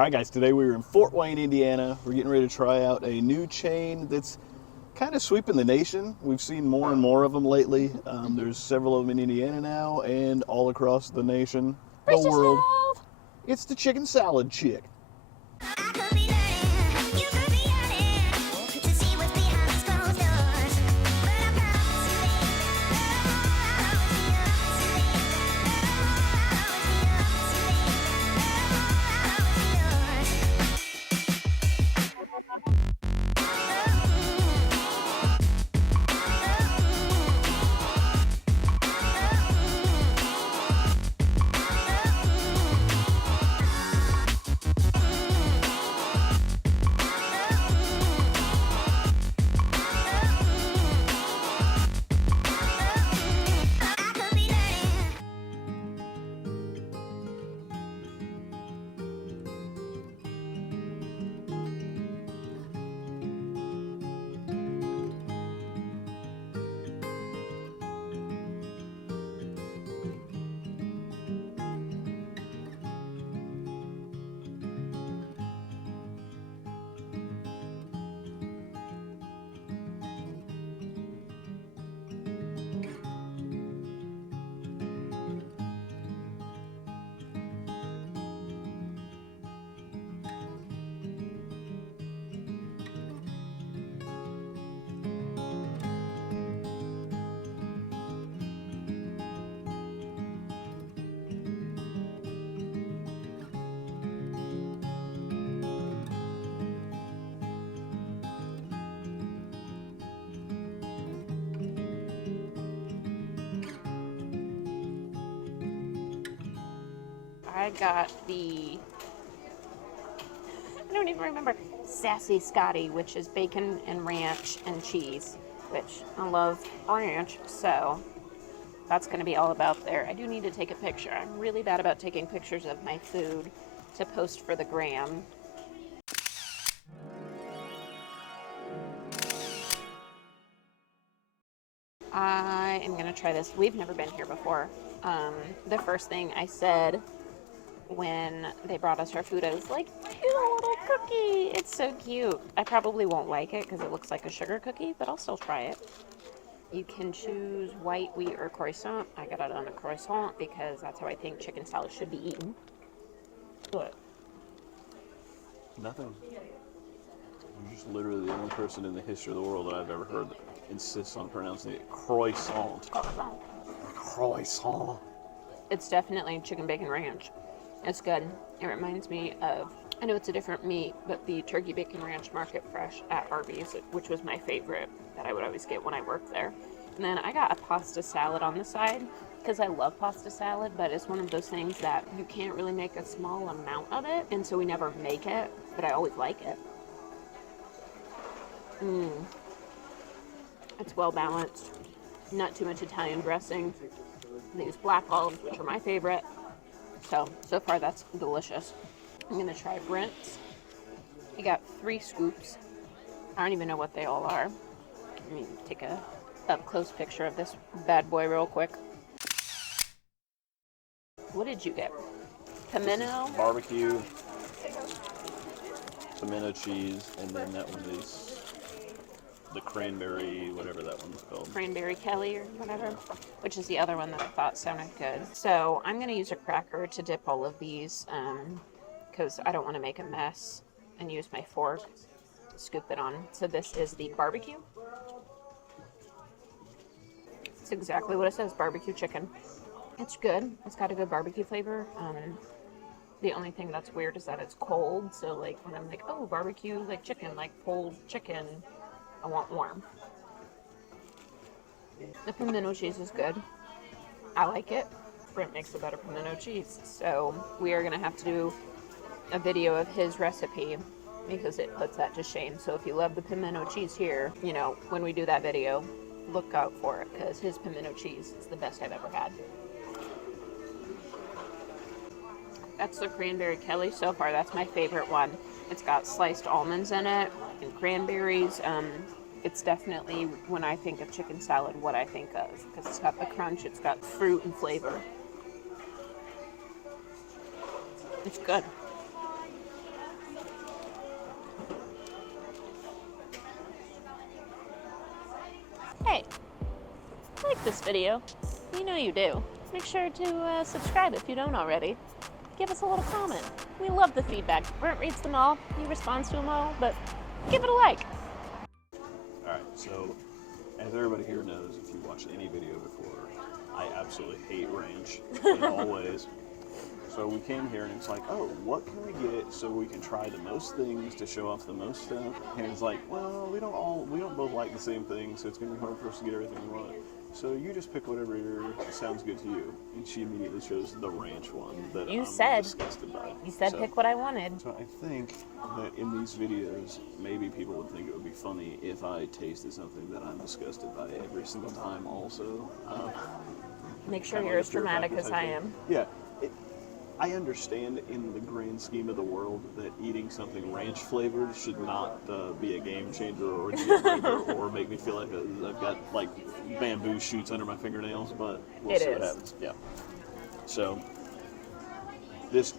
All right, guys, today we were in Fort Wayne, Indiana. We're getting ready to try out a new chain that's kind of sweeping the nation. We've seen more and more of them lately. There's several of them in Indiana now and all across the nation, the Brace world. yourself. It's the chicken salad chick. I got the, I don't even remember, Sassy Scotty, which is bacon and ranch and cheese, which I love ranch, so that's going to be all about there. I do need to take a picture. I'm really bad about taking pictures of my food to post for the gram. I am going to try this. We've never been here before. The first thing I said when they brought us our food, I was like, "Ew, little cookie. It's so cute." I probably won't like it because it looks like a sugar cookie, but I'll still try it. You can choose white, wheat, or croissant. I got it on a croissant because that's how I think chicken salad should be eaten. What? Nothing. You're just literally the only person in the history of the world that I've ever heard that insists on pronouncing it croissant. Croissant. It's definitely chicken bacon ranch. It's good. It reminds me of, I know it's a different meat, but the turkey bacon ranch market fresh at Arby's, which was my favorite that I would always get when I worked there. And then I got a pasta salad on the side because I love pasta salad, but it's one of those things that you can't really make a small amount of it, and so we never make it, but I always like it. It's well balanced, not too much Italian dressing. These black olives, which are my favorite. So far that's delicious. I'm gonna try Brent's. I got 3 scoops. I don't even know what they all are. Let me take a up close picture of this bad boy real quick. What did you get? Pimento? Barbecue, pimento cheese, and then that one is the cranberry, whatever that one's called. Cranberry Kelly or whatever, which is the other one that I thought sounded good. So I'm going to use a cracker to dip all of these because I don't want to make a mess, and use my fork to scoop it on. So this is the barbecue. It's exactly what it says, barbecue chicken. It's good. It's got a good barbecue flavor. The only thing that's weird is that it's cold. So like when I'm like, oh, barbecue, like chicken, like cold chicken, I want warm. The pimento cheese is good. I like it. Brent makes a better pimento cheese. So we are going to have to do a video of his recipe because it puts that to shame. So if you love the pimento cheese here, you know, when we do that video, look out for it because his pimento cheese is the best I've ever had. That's the cranberry Kelly so far. That's my favorite one. It's got sliced almonds in it and cranberries. It's definitely, when I think of chicken salad, what I think of, because it's got the crunch, it's got fruit and flavor. It's good. like this video, you know you do, make sure to subscribe if you don't already. Give us a little comment. We love the feedback. Brent reads them all, he responds to them all, but give it a like. Alright, so as everybody here knows, if you watched any video before, I absolutely hate ranch in all ways. So we came here and it's like, oh, what can we get so we can try the most things to show off the most stuff? And it's like, well, we don't both like the same thing, so it's gonna be hard for us to get everything we want. So you just pick whatever sounds good to you. And she immediately chose the ranch one that I'm disgusted by. You said pick what I wanted. So I think that in these videos, maybe people would think it would be funny if I tasted something that I'm disgusted by every single time also. Make sure you're as dramatic as I am. Yeah. I understand in the grand scheme of the world that eating something ranch flavored should not be a game changer or or make me feel like I've got like bamboo shoots under my fingernails, but we'll see what happens. Yeah. So this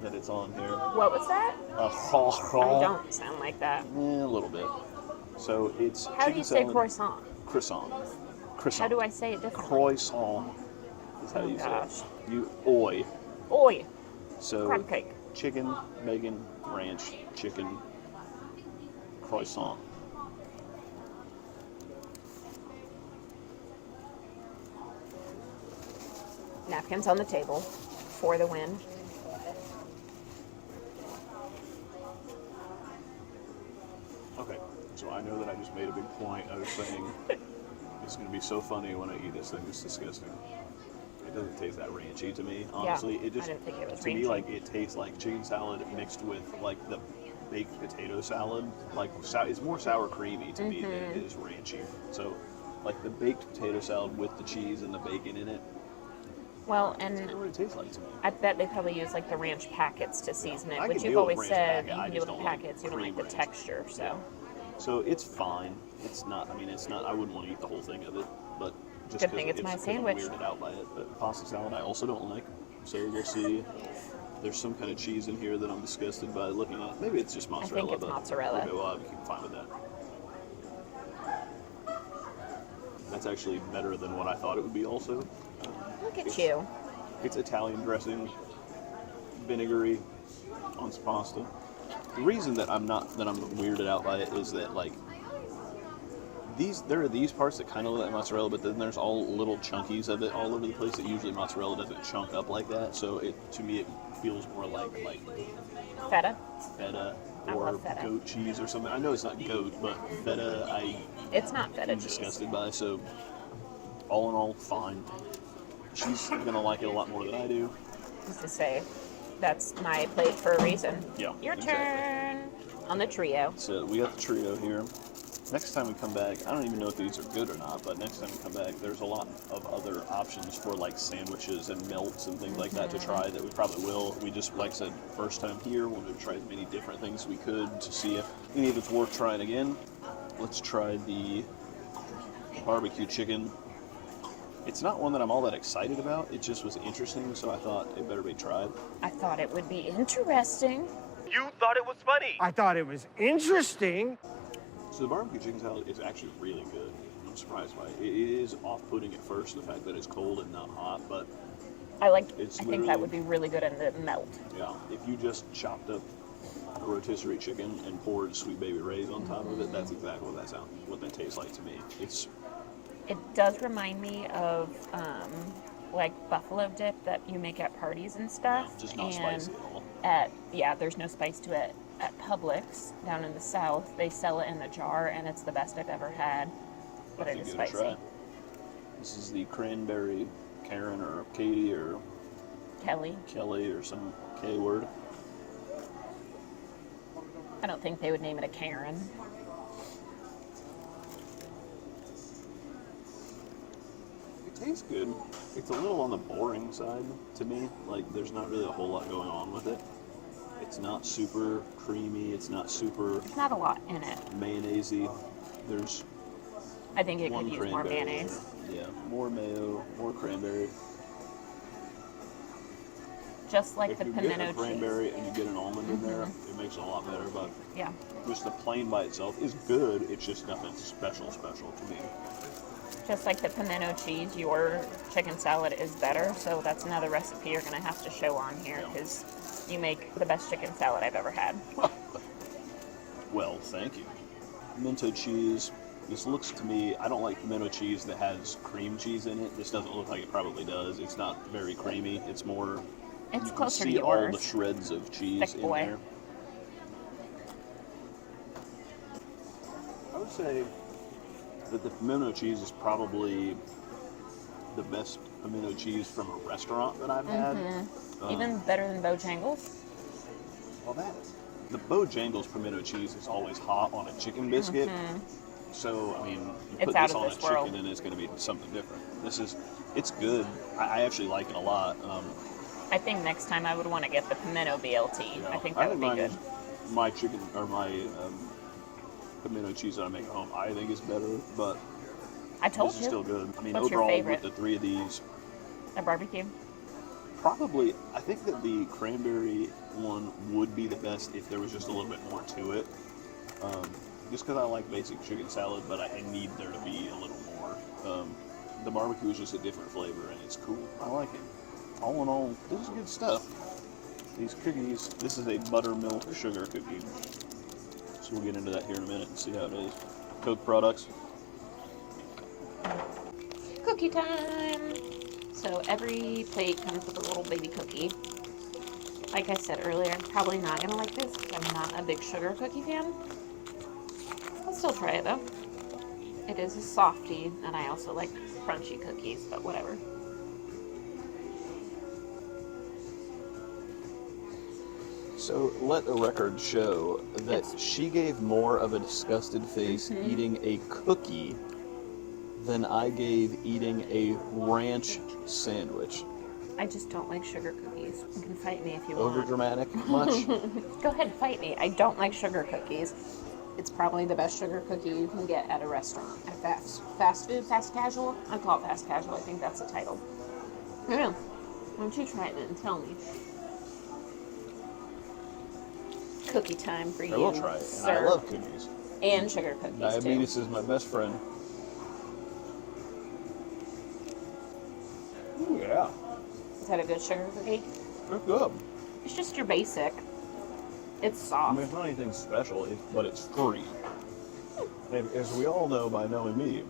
that it's on here. What was that? I don't sound like that. A little bit. So it's How do you say croissant? Croissant. How do I say it differently? Croissant is how you say it. Oi. So crab cake. Chicken, bacon, ranch, chicken, croissant. Napkins on the table for the win. Okay, so I know that I just made a big point. I was saying it's going to be so funny when I eat this thing. It's disgusting. It doesn't taste that ranchy to me, honestly. Yeah, it just, I didn't think it was to ranchy. me, like, it tastes like chicken salad mixed with, like, the baked potato salad. Like, it's more sour creamy to me than it is ranchy. So, like, the baked potato salad with the cheese and the bacon in it. Well, and That's what it tastes like to me. I bet they probably use, like, the ranch packets to season it, I which can you've deal with always ranch said packet, you I can deal just with the don't like packets, you don't like cream the ranch. texture, so. Yeah. So it's fine. It's not, I wouldn't want to eat the whole thing of it, but just Good thing it's my sandwich. I'm weirded out by it. But pasta salad I also don't like, so we'll see. There's some kind of cheese in here that I'm disgusted by looking at. Maybe it's just mozzarella. I think it's mozzarella. Okay, well, I'll be fine with that. That's actually better than what I thought it would be also. Look at you. It's Italian dressing, vinegary on some pasta. The reason that I'm weirded out by it is that, like, there are these parts that kind of look like mozzarella, but then there's all little chunkies of it all over the place that usually mozzarella doesn't chunk up like that. So to me it feels more like Feta? feta I or love feta. goat cheese or something. I know it's not goat, but feta It's not feta I'm cheese. disgusted by. So all in all, fine. She's gonna like it a lot more than I do. Just to say, that's my plate for a reason. Yeah, Your exactly. turn on the trio. So we got the trio here. Next time we come back, I don't even know if these are good or not, but next time we come back, there's a lot of other options for like sandwiches and melts and things like that to try that we probably will. We just, like I said, first time here, we'll try as many different things as we could to see if any of it's worth trying again. Let's try the barbecue chicken. It's not one that I'm all that excited about. It just was interesting, so I thought it better be tried. I thought it would be interesting. You thought it was funny. I thought it was interesting. So the barbecue chicken salad is actually really good. I'm surprised by it. It is off-putting at first, the fact that it's cold and not hot, but I It's think literally- that would be really good in the melt. yeah, if you just chopped up a rotisserie chicken and poured Sweet Baby Ray's on top of it, that's exactly what that tastes like to me. It does remind me of like buffalo dip that you make at parties and stuff. Just not and spicy at all. there's no spice to it. At Publix down in the South, they sell it in a jar, and it's the best I've ever had. But I it think is give it a spicy. try. This is the cranberry Karen or Katie or Kelly, Kelly or some K word. I don't think they would name it a Karen. It tastes good. It's a little on the boring side to me. Like, there's not really a whole lot going on with it. It's not super creamy. It's not super There's not a lot in it. mayonnaise-y. There's I think it one could use more cranberry. mayonnaise. Yeah, more mayo, more cranberry. Just like If the you pimento get a cheese. cranberry and you get an almond in there, it makes it a lot better. But Yeah. just the plain by itself is good. It's just nothing special to me. Just like the pimento cheese, your chicken salad is better. So that's another recipe you're going to have to show on here because you make the best chicken salad I've ever had. Well, thank you. Pimento cheese. This looks to me, I don't like pimento cheese that has cream cheese in it. This doesn't look like it probably does. It's not very creamy. It's more, It's you can closer to see all yours. the shreds of cheese Thick in boy. there. I would say that the pimento cheese is probably the best pimento cheese from a restaurant that I've had. Even better than Bojangles. Well, the Bojangles pimento cheese is always hot on a chicken biscuit. So, I mean, you It's put out this of on this a chicken world. and it's going to be something different. It's good. I actually like it a lot. I think next time I would want to get the pimento BLT. I think that would be good. My chicken, or my pimento cheese that I make at home, I think is better, but I told this you. is still good. I mean, What's your overall, favorite? with the three of these, A barbecue? probably, I think that the cranberry one would be the best if there was just a little bit more to it. Just because I like basic chicken salad, but I need there to be a little more. The barbecue is just a different flavor, and it's cool. I like it. All in all, this is good stuff. These cookies, this is a buttermilk sugar cookie. So we'll get into that here in a minute and see how it is. Coke products. Cookie time! So every plate comes with a little baby cookie. Like I said earlier, I'm probably not going to like this because I'm not a big sugar cookie fan. I'll still try it though. It is a softie, and I also like crunchy cookies, but whatever. So let the record show that Yes. she gave more of a disgusted face eating a cookie than I gave eating a ranch sandwich. I just don't like sugar cookies. You can fight me if you want. Over dramatic much? Go ahead and fight me. I don't like sugar cookies. It's probably the best sugar cookie you can get at a restaurant. At fast food, fast casual? I call it fast casual. I think that's the title. I don't know. Why don't you try it and tell me? Cookie time for you, I will try it. And sir. I love cookies. And sugar cookies, Diabetes too. is my best friend. Ooh, yeah. Is that a good sugar cookie? It's good. It's just your basic. It's I soft. mean, it's not anything special, but it's free. And as we all know by knowing me,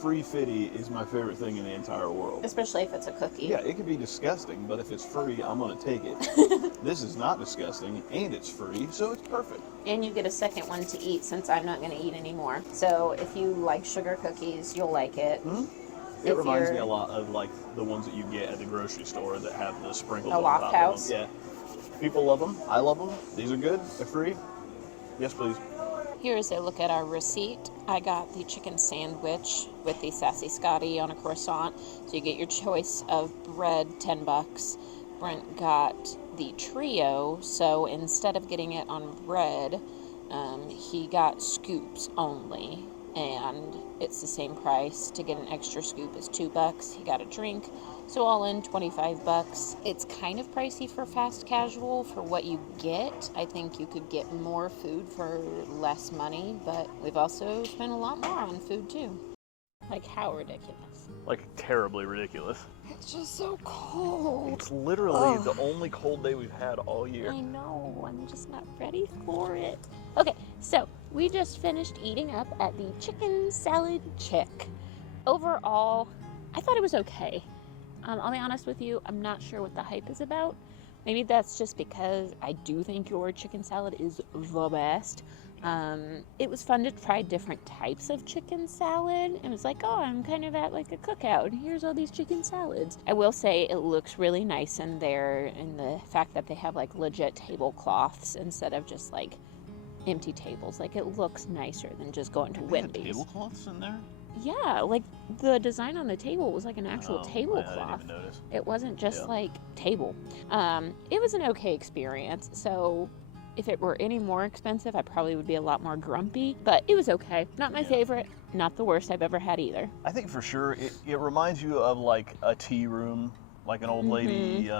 free fitty is my favorite thing in the entire world. Especially if it's a cookie. Yeah, it can be disgusting, but if it's free, I'm going to take it. This is not disgusting, and it's free, so it's perfect. And you get a second one to eat since I'm not going to eat anymore. So if you like sugar cookies, you'll like it. It If reminds me you're- a lot of like the ones that you get at the grocery store that have the sprinkles A on Loft top House? of them. Yeah. People love them. I love them. These are good. They're free. Yes, please. Here's a look at our receipt. I got the chicken sandwich with the Sassy Scotty on a croissant. So you get your choice of bread, $10. Brent got the trio, so instead of getting it on bread, he got scoops only. And it's the same price. To get an extra scoop is $2. He got a drink. So all in, $25. It's kind of pricey for fast casual for what you get. I think you could get more food for less money, but we've also spent a lot more on food too. Like, how ridiculous. Like terribly ridiculous. It's just so cold. It's literally the only cold day we've had all year. I know, I'm just not ready for it. Okay, so we just finished eating up at the Chicken Salad Chick. Overall, I thought it was okay. I'll be honest with you, I'm not sure what the hype is about. Maybe that's just because I do think your chicken salad is the best. It was fun to try different types of chicken salad. It was like, oh, I'm kind of at like a cookout, and here's all these chicken salads. I will say it looks really nice in there, and the fact that they have like legit tablecloths instead of just like empty tables. Like, it looks nicer than just going to Wendy's. Tablecloths in there? Yeah, like the design on the table was like an actual I tablecloth. didn't even notice. It wasn't just like table. It was an okay experience. So if it were any more expensive, I probably would be a lot more grumpy. But it was okay. Not my favorite. Not the worst I've ever had either. I think for sure it reminds you of like a tea room like an old lady,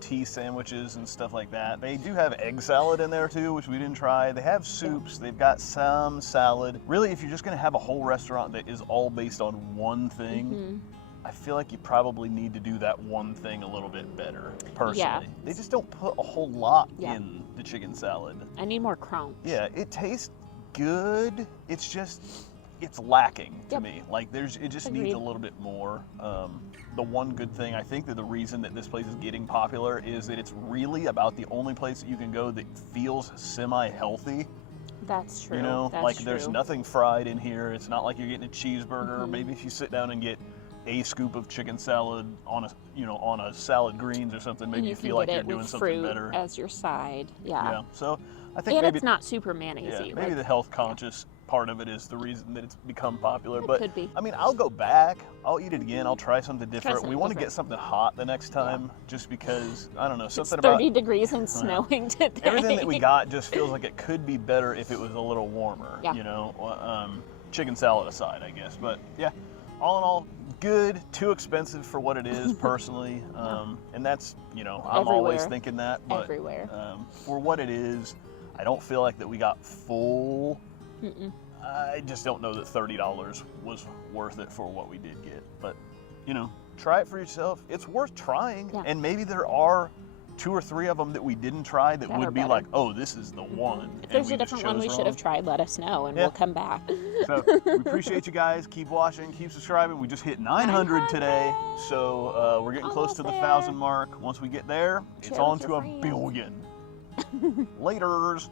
tea sandwiches and stuff like that. They do have egg salad in there too, which we didn't try. They have soups. They've got some salad. Really, if you're just gonna have a whole restaurant that is all based on one thing, I feel like you probably need to do that one thing a little bit better, personally. Yeah. They just don't put a whole lot in the chicken salad. I need more crunch. Yeah, it tastes good. It's just, it's lacking to Yep. me. Like it just Agreed. needs a little bit more. The one good thing, I think that the reason that this place is getting popular is that it's really about the only place that you can go that feels semi-healthy. That's true. You know, That's like true. there's nothing fried in here. It's not like you're getting a cheeseburger. Maybe if you sit down and get a scoop of chicken salad on a salad greens or something, maybe And you can feel like get you're it doing with something fruit better. as your side. Yeah. Yeah. So I think And maybe it's not super mayonnaise-y. yeah, maybe like, the health conscious part of it is the reason that it's become popular. But could be. I mean, I'll go back. I'll eat it again. I'll try something different. We something want to different. get something hot the next time, just because I don't know, It's something 30 about degrees and snowing today. everything that we got just feels like it could be better if it was a little warmer. Yeah. You know, chicken salad aside, I guess. But yeah, all in all, good. Too expensive for what it is, personally. And that's, you know, I'm always Everywhere. thinking that. But Everywhere. for what it is, I don't feel like that we got full. I just don't know that $30 was worth it for what we did get. But, you know, try it for yourself. It's worth trying. Yeah. And maybe there are 2 or 3 of them that we didn't try that That are would be better. like, oh, this is the one. If and there's we a just different one we chose should have wrong. tried, let us know and Yeah. we'll come back. So we appreciate you guys. Keep watching, keep subscribing. We just hit 900 today. So we're getting close Almost to the there. 1,000 mark. Once we get there, it's Share on with to your a friends. billion. Laters.